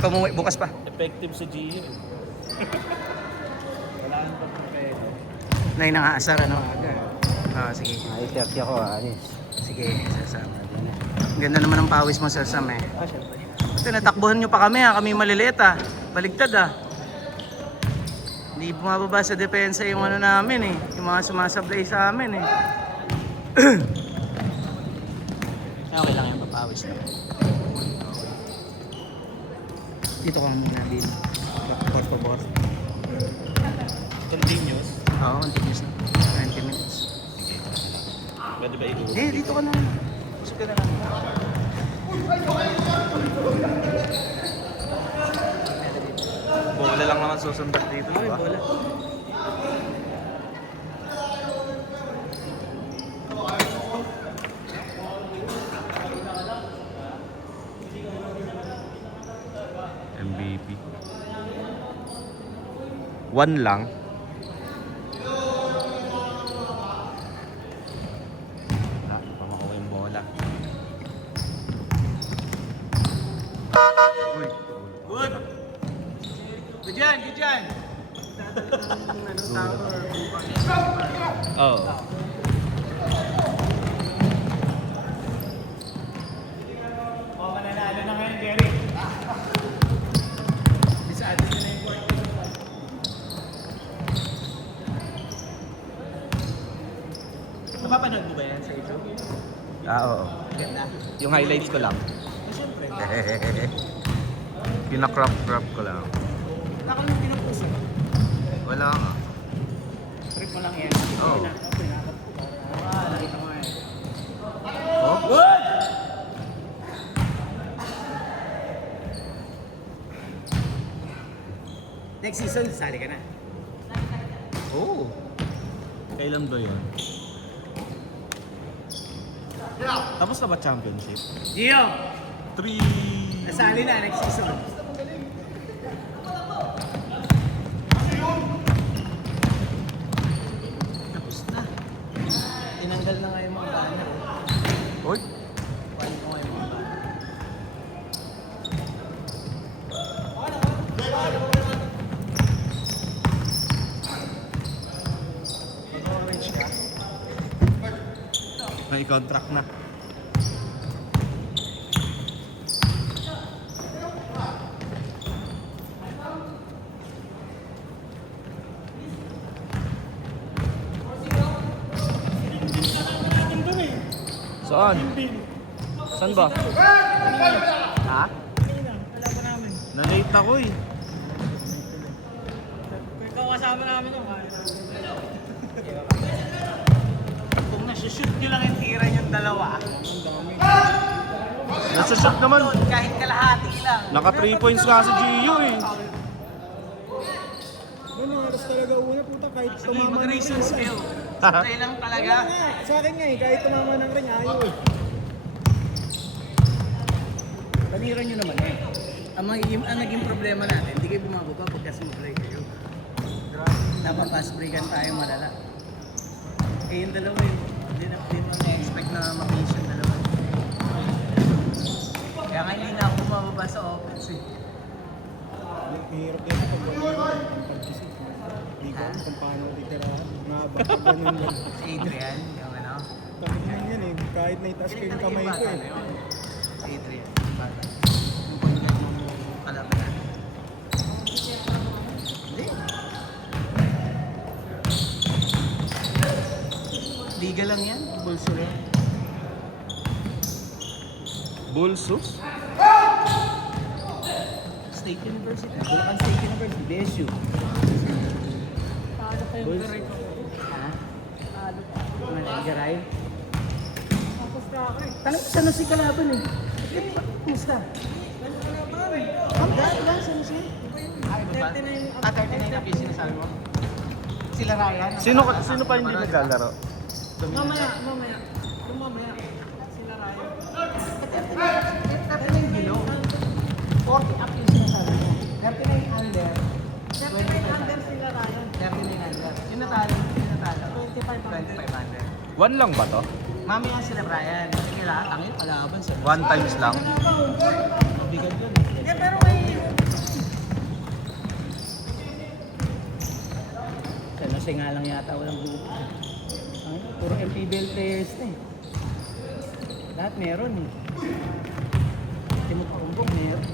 Pamuwi bukas pa. Effective sa Gio. Wala nang pagpapelo. Nay nangaasar ano. Ah, sige. Ay, 30 ako, ayos. Sige, Sir Sam. Ang ganda naman ng pawis mo, Sir Sam eh. Ah, syempre. Tinatakbuhan nyo pa kami ha, kami maliliit ha. Baligtad ha. Hindi bumababa sa depensa yung ano namin eh. Yung mga sumasablay sa amin eh. Okay lang yung papawis na. Dito ka muna din. Por favor. Continuous. Oo, continuous na. 20 minutes. Pwede ba i-go? Dito ka na. Gusto ka na lang. Bola lang naman susundan dito, di ba? Bola. MVP. 1 lang. Pamakuha yung bola. Uy. Good! Good yan, good yan! Oh. Oh, mananalo na ngayon, Jerry. Bisado na yung court. Napapanood mo ba yan sa YouTube? Oo. Ganda. Yung highlights ko lang. Siyempre. Pina-crop ko lang. Ako yung pinupuso. Wala nga. Trip mo lang yan. Oo. Pinakap ko. Nakita mo eh. Oh? Good! Next season, sali ka na. Oo. Kailan ba yun? Tapos na ba championship? Gio! 3... Nasali na next season. Tapos na. Tinanggal na nga yung mga banner. Uy! Paano ko nga yung mga banner? Mag-orange ka. May contract na. Saan? Saan ba? Ha? Wala pa namin. Na-late ako eh. Ikaw kasama namin yung kung nasushoot nyo lang yung tira yung dalawa, Nasushoot naman. kahit kalahati lang. Naka 3 points nga si Gio eh. Ano, oras talaga una, puta, kahit Sige, tumama ng mag-reasons ring, kayo. wala. Kaya lang talaga. Wala nga, sa akin nga eh, kahit tumama ng ring, ayaw eh. Panira nyo naman eh. Ang naging problema natin, hindi kayo bumababa pagka sumublay kayo. Napapast breakan tayo malala. Eh yung dalawa yun, hindi na na-expect na makis yung dalawa. Kaya nga hindi na ako bumababa sa offense eh. Hirap din ako pag pag-isip. Hindi ko alam kung paano titirahan. Baka ganun lang. Si Adrian, yung ano. Tapos lang yan eh, kahit naitaas ko yung kamay ko eh. Si Adrian, bata. Yung pagkat ng kalaban natin. Hindi. Liga lang yan, bulso lang. Bulsos? State University. Bulacan State University, BSU. Paano kayo garay ko? Ha? Garay? Tapos ka ako eh. Tanong ko sana si Kalaban eh. Kumusta? Ang dahil lang sa Nusi? Ay, ba? 39 na piso sinasabi mo? Sila Ryan? Sino pa hindi naglalaro? Mamaya. Yung mamaya. Sila Ryan. 39 below. 40 up yung sinasabi mo. 39 under. 39 under sila Ryan. 39 under. Yung natalo. 25 under. 1 lang ba to? Mamaya sila Brian. Kasi kailangan tangin palaban sa 1 times lang? Mabigat yun. Pero may 11 nga lang yata walang grupo. Ano, puro MPBL players na eh. Lahat meron eh. Timog Kumbong meron.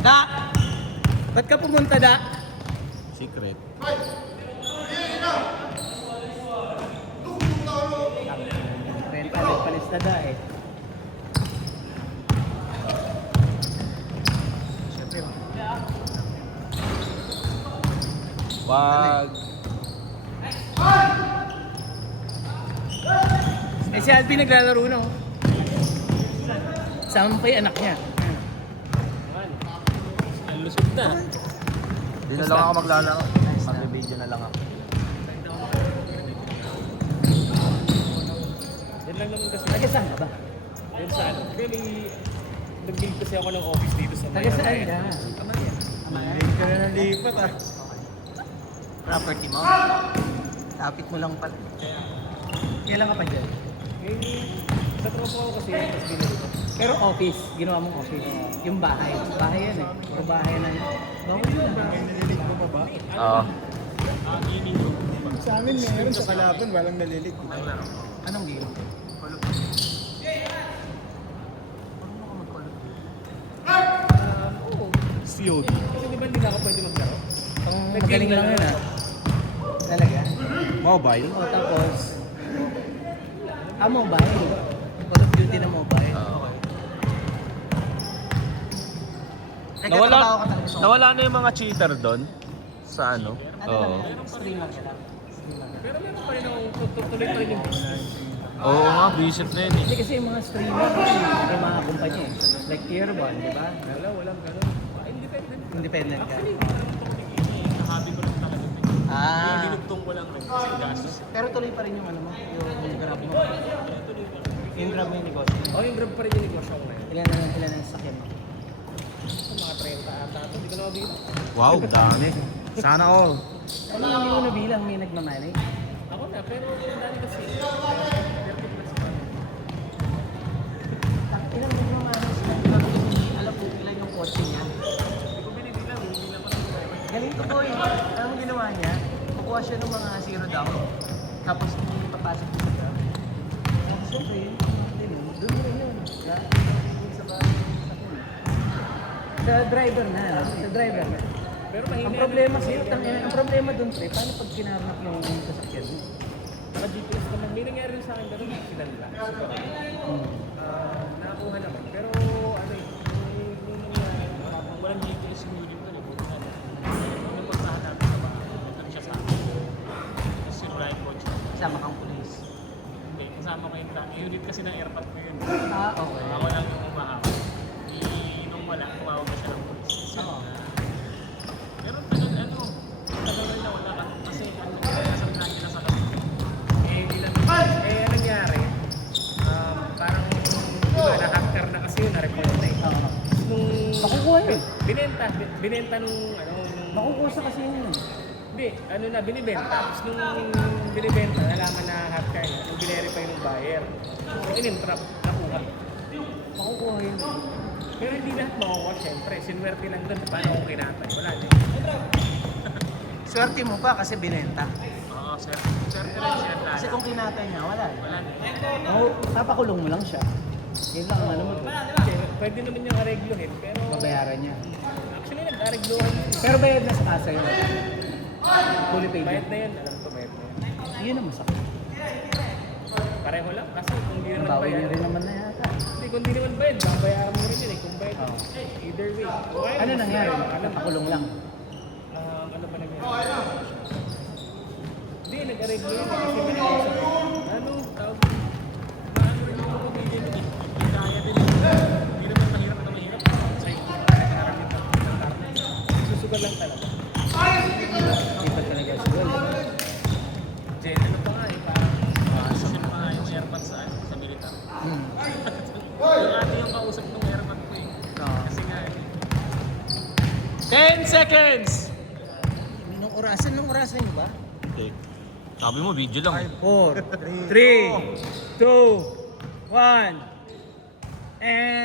Da! Ba't ka pumunta, Da? Secret. Renta, nagpalis na Da eh. Siyempre, Wag. eh si Alvin naglalaro na oh. Sama mo pa yung anak niya. Ang lusog na. Hindi na lang ako maglalaro. Mag-video na lang ako. Yan lang naman kasi. Taga saan ka ba? Yan sa ano. Kaya may... Nag-build kasi ako ng office dito sa Taga saan ka? Hindi ka na nalipat ah. Property mo? Tapit mo lang pala. Kailan ka pa dyan? Sa tropa ko kasi yan, tapos binili ko. Pero office, ginawa mong office. Yung bahay. Bahay yan eh. Puro bahay na yun. May nalilig mo pa ba? Oo. Sa amin meron sa kalaban, walang nalilig. Anong game? Oo. COD. Kasi di ba hindi na ako pwede maglaro? Ang magaling lang yun ah. Talaga? Mobile? O tapos, mobile. Call of Duty na mobile. Nawala, nawala na yung mga cheater doon. Sa ano? Ano Oo. lang yan? Streamer ka lang. Pero meron pa rin akong tuloy pa rin yung business. Oo nga, visit na yun eh. Hindi kasi yung mga streamer, yung mga kumpanya eh. Like Tier 1, di ba? Wala, walang gano'n. Independent. Independent ka. Actually, hindi naman ako nagiging hobby ko lang talaga. Ah. Dinugtong ko lang rin kasi gastos. Pero tuloy pa rin yung ano mo, yung grab mo. Yung grab mo yung negosyo. Oh, yung grab pa rin yung negosyo ko ngayon. Ilan ang sakyan mo? Sa mga 30 ata ito, hindi ko na mabili. Wow, dami. Sana all. Ano hindi mo nabilang may nagmamanay? Ako na, pero yung dami kasi. Ilang nagmamanay sila? Alam ko ilan yung kotse niya. Hindi ko binibilang, binibilang ko lang. Galing ko po eh. Alam mo ginawa niya? Kukuha siya ng mga zero down. Tapos hindi papasok sa grab. Siyempre, doon mo rin yun. Sa bahay. Sa driver na. Sa driver na. Pero mahina. Ang problema sa'yo, ang problema doon pre, paano pag kinarnap yung sasakyan mo? Naka-GPS naman. May nangyari rin sa akin gano'n, accident lang. Nakakuha naman. Pero ano eh, yung nangyari, walang GPS yung unit ko. Nung magsahanap sa bahay, nagkari siya sa akin. Tapos yung blind watch. Kasama kang pulis. Okay, kasama ko yung unit kasi ng airpot ko yun. Ah, okay. Ako lang yung umahawak. Nung wala, tumawag na siya ng police. Oo. Pero tagal rin na wala ka. Kasi nasa natin na sa kami. Hindi lang. Anong nangyari? Parang, di ba, na-hacker na kasi yun, na-report na eh. Oo. Nung, Makukuha yun. binenta nung, Makukuha sa kasi yun. hindi, binibenta. Tapos nung binibenta, nalaman na hacker na, nung binerify ng buyer. So, in-entrap, nakuha. Makukuha yun. Pero hindi lahat makukuha, syempre. Sinwerte lang doon, paano kung kinatay? Wala na. Swerte mo pa kasi binenta. Oo, swerte lang siya Kasi lahat. kung kinatay niya, wala. Wala na. Oo, papakulong mo lang siya. Yun lang ang ano mo. Kasi pwede naman niyang aregluhin, pero Babayaran niya. actually nag-aregluhan yun. Pero bayad na sa kasa yun. Fully paid Bayad yun. na yan, alam ko bayad na yan. Yun ang masakit. Pareho lang, kasi kung hindi naman Bawi bayad, niya rin naman na yata. hindi, kung hindi naman bayad, babayaran mo rin yun eh. Kung bayad, Oo. either way. Okay, Ano mas- nangyari? Ano, Napakulong lang. ano ba nangyari? Hindi, nag-areglo yun. Kasi pinag-usap. Ano, tawag mo? Paano rin yung pamilya nun eh? Kaya din. Hindi naman mahirap na mahirap. Sa iyo, nagkakarapit ng target. Susugal lang talaga. Hindi pa talaga siguro. Jen, ano pa nga eh, parang kasi pa nga yung airpot sa militar. Yung ate yung kausap ng airpot ko eh. Kasi nga eh. 10 seconds! Nung orasan nyo ba? Okay. Sabi mo, video lang. 4, 3, 2, 1, and